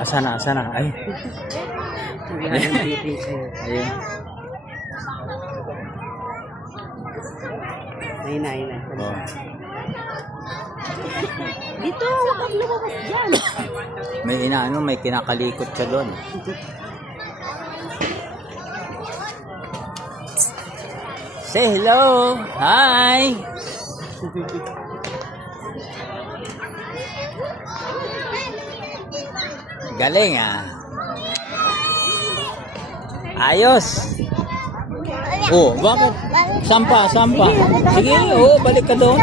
Asana, asana. Ay. Ayun. Ayun na. Oh. Dito, huwag kang lumabas dyan. May kinakalikot siya doon. Say hello. Hi. Galing ah. Ayos. Oh, bakit? Sampa. Sige, balik ka doon.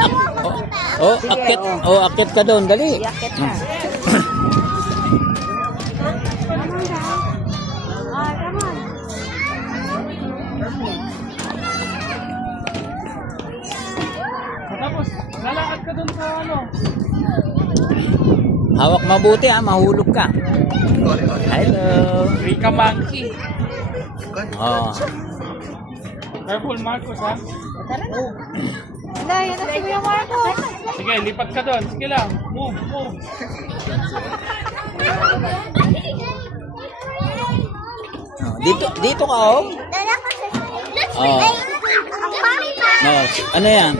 Akit ka doon, dali. Yakit ka. Tapos, lalakad ka dun sa ano. Hawak mabuti mahulog ka. Hello. Rika Monkey. Oh. Careful, Marcos, ha? Wala, yan na si Kuya Marco. Sige, lipat ka dun. Sige lang. Move. Dito ka oh. Oh. No, ano yan?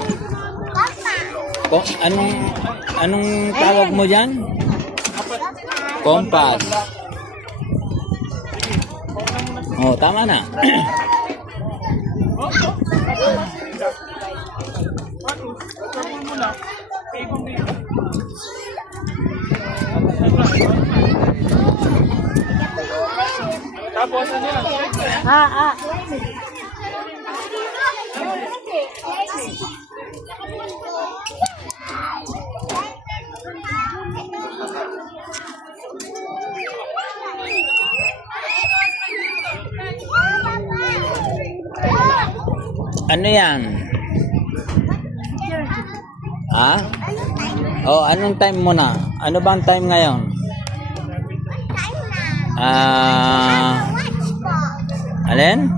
Anong tawag mo diyan? Compass. Oh, tama na. Tapos, ano yan? Ano yan? Ha? Oh, anong time mo na? Ano bang time ngayon? Alin?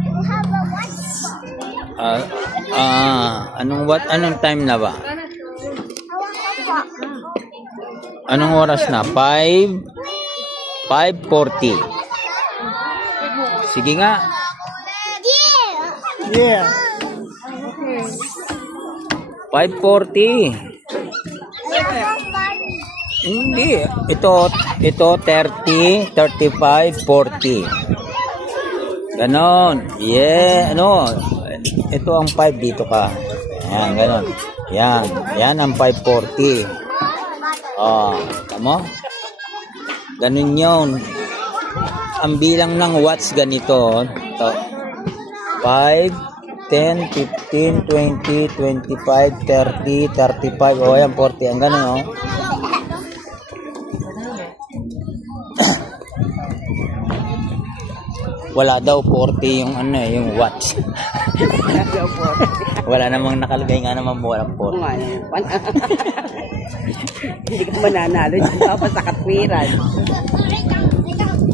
Anong time na ba? Anong oras na? 5:40. Sige nga. Yeah. 5:40. Hindi. Ito 30, 35, 40. Ganon. Yeah. Ito ang 5 dito ka. Ayan, ganon. Yan ang 5:40. Tama? Ganon yun. Ang bilang ng watts ganito. Ito. 5, 10, 15, 20, 25, 30, 35. Ayan, 40. Ang ganon, oh. Wala daw 40 yung yung watts. Wala namang nakalagay nga naman walang 40. Hindi ka mananalo dyan pa sa katwiran.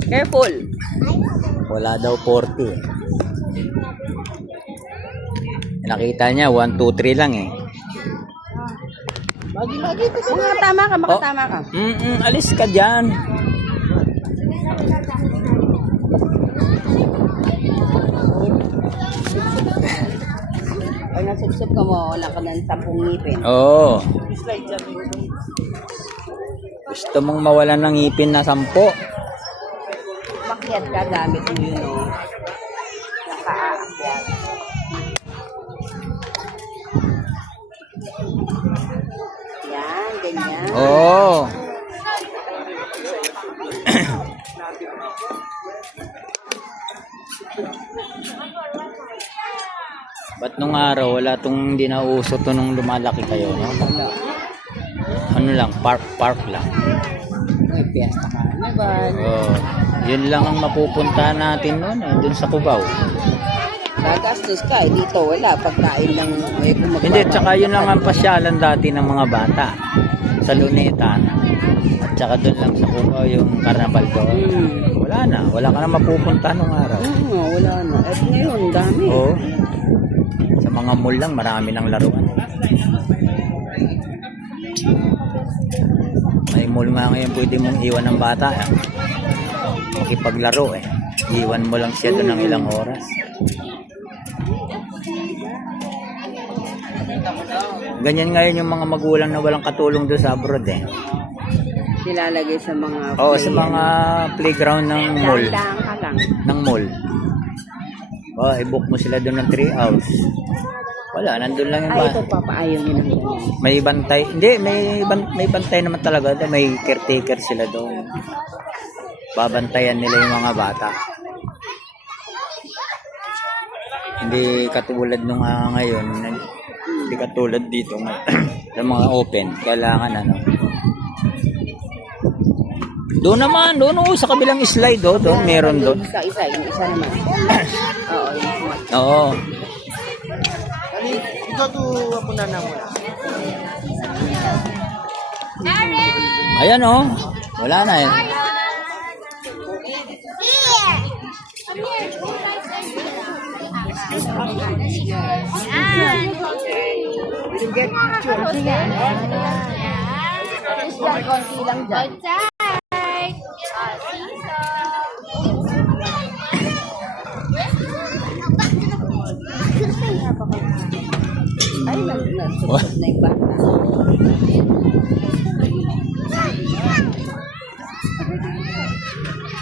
Careful. Wala daw 40. Nakita niya 1, 2, 3 lang eh. Bagi. Makatama ka. Alis ka dyan. Pag nasubsob ka mo, wala ka ng 10 ngipin. Oo. Gusto mong mawalan ng ngipin na 10. Makyat ka, gamit mo yun, oh. Nakaakyat. Yan, ganyan. Oo. Ba't nung araw wala tong hindi nauso to nung lumalaki kayo, no? Ano lang, park lang. May piyesta ka. Yun lang ang mapupuntahan natin noon, dun sa Cubao. Gagastos ka, dito wala. Pagkain lang, Hindi, tsaka yun lang ang pasyalan dati ng mga bata. Sa Luneta. At tsaka dun lang sa Cubao, yung carnival doon. Wala ka na mapupuntahan nung araw. Wala na. At ngayon, dami. Oo. Sa mga mall lang, marami ng laruan. May mall nga ngayon pwede mong iwan ng bata. Makipaglaro eh. Iwan mo lang siya doon ng ilang oras. Ganyan ngayon yung mga magulang na walang katulong doon sa abroad eh. Nilalagay sa mga Oo, sa mga playground ng mall. Lang ka lang. Ng mall. I-book mo sila doon ng 3 hours. Wala, nandun lang yung Ay, ito papaayaw nyo ng ganyan. may bantay. Hindi, may bantay naman talaga. May caretaker sila doon. Babantayan nila yung mga bata. Hindi katulad nung ngayon. Hindi katulad dito sa mga open. Kailangan ano. Doon naman, doon sa kabilang slide doon, meron doon. Yung isa naman. Oo, yung smart. Oo. Ito to ako na muna. Ayan wala na eh. Konti lang dyan. Ay, nagsusot na yung bata.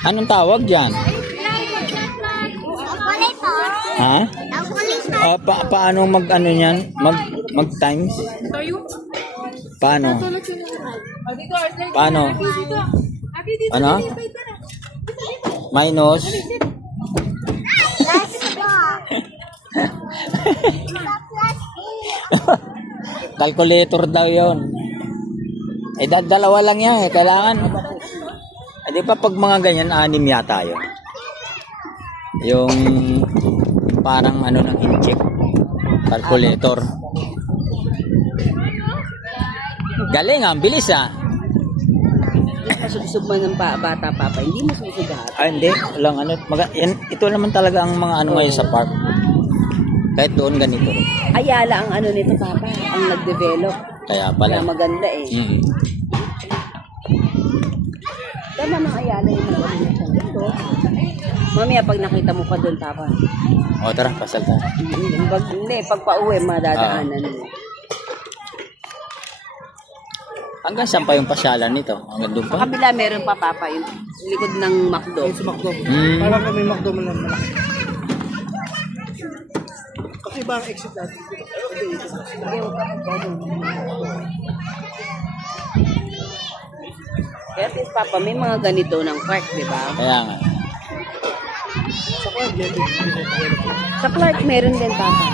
Anong tawag dyan? Ha? Paano mag-ano niyan? Mag-times? Paano? Paano? Ano? Minus? Calculator daw yon. Dalawa lang yan eh. Kailangan. Di ba pag mga ganyan, 6 yata yun. Yung parang ano ng in-check. Calculator. Galing ang bilis Masubsub man ng bata papa, hindi masusugat. Hindi. Walang ano. Ito naman talaga ang mga ano ngayon sa park. Kahit doon ganito. Ayala ang ano nito papa, ang nag-develop. Kaya pala. Kaya maganda eh. Tama ng Ayala yung nag-ano nito. Mamaya pag nakita mo pa doon papa. Tara, pasal tayo. Pag pauwi, madadaanan mo. Hanggang saan pa yung pasyalan nito? Hanggang doon Sa pa? kabila meron pa papa yung likod ng McDo. Sa McDo. Mm. Parang kami McDo man lang malaki. Kasi ba ang exit natin? Kaya at least papa, may mga ganito ng park, di ba? Kaya nga. Sa Clark meron din papa.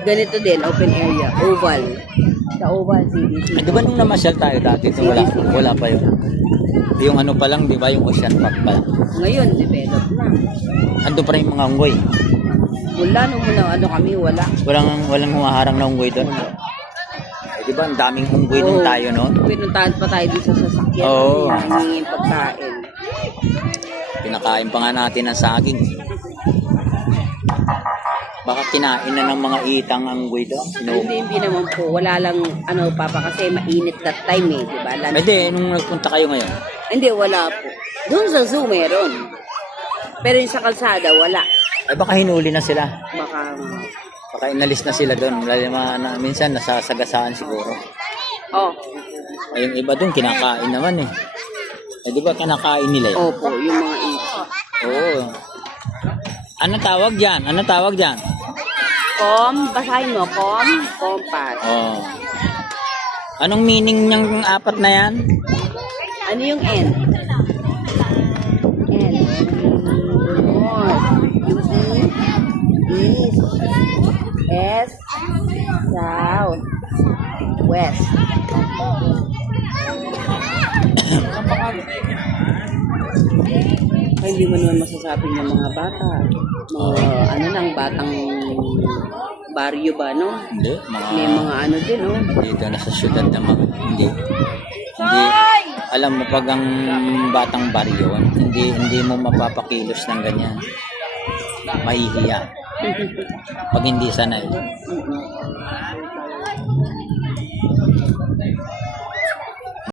Ganito din, open area, oval. Sa oval, CDC. Di ba nung namasyal tayo dati, wala pa yun. Yung ano pa lang, di ba? Yung Ocean Park pa lang. Ngayon, develop na. Ando pa rin yung mga unggoy. Wala nung muna, ano kami, wala. Walang humaharang na unggoy doon. Di ba? Ang daming unggoy doon tayo noon. Pinuntahan pa tayo dito sa sasakyan. Oo. Hingin pagkain. Pinakain pa nga natin ang saging. Baka kinain na ng mga itang unggoy doon. Hindi naman po. Wala lang, ano, papa, kasi mainit that time eh, di ba? Hindi, nung nagpunta kayo ngayon. Hindi, wala po. Doon sa zoo meron. Pero yung sa kalsada, wala. Ay baka hinuli na sila. Baka, Inalis na sila doon. Minsan nasasagasaan siguro. oh, Ay, yung iba doon kinakain naman eh. Di ba kinakain nila yun? opo, yung mga ito. Oo. Ano tawag dyan? Basahin mo, compass. Oh. Anong meaning ng 4 na yan? Ano yung N? N. North. East. S. South. West. Ay, hindi mo naman masasabi ng mga bata. Mga, ano lang, batang baryo ba, no? Hindi. May mga ano din, no? Dito na sa syudad naman. Hindi. Alam mo pag ang batang baryo, hindi mo mapapakilos ng ganyan. Mahihiya. Pag hindi sanay.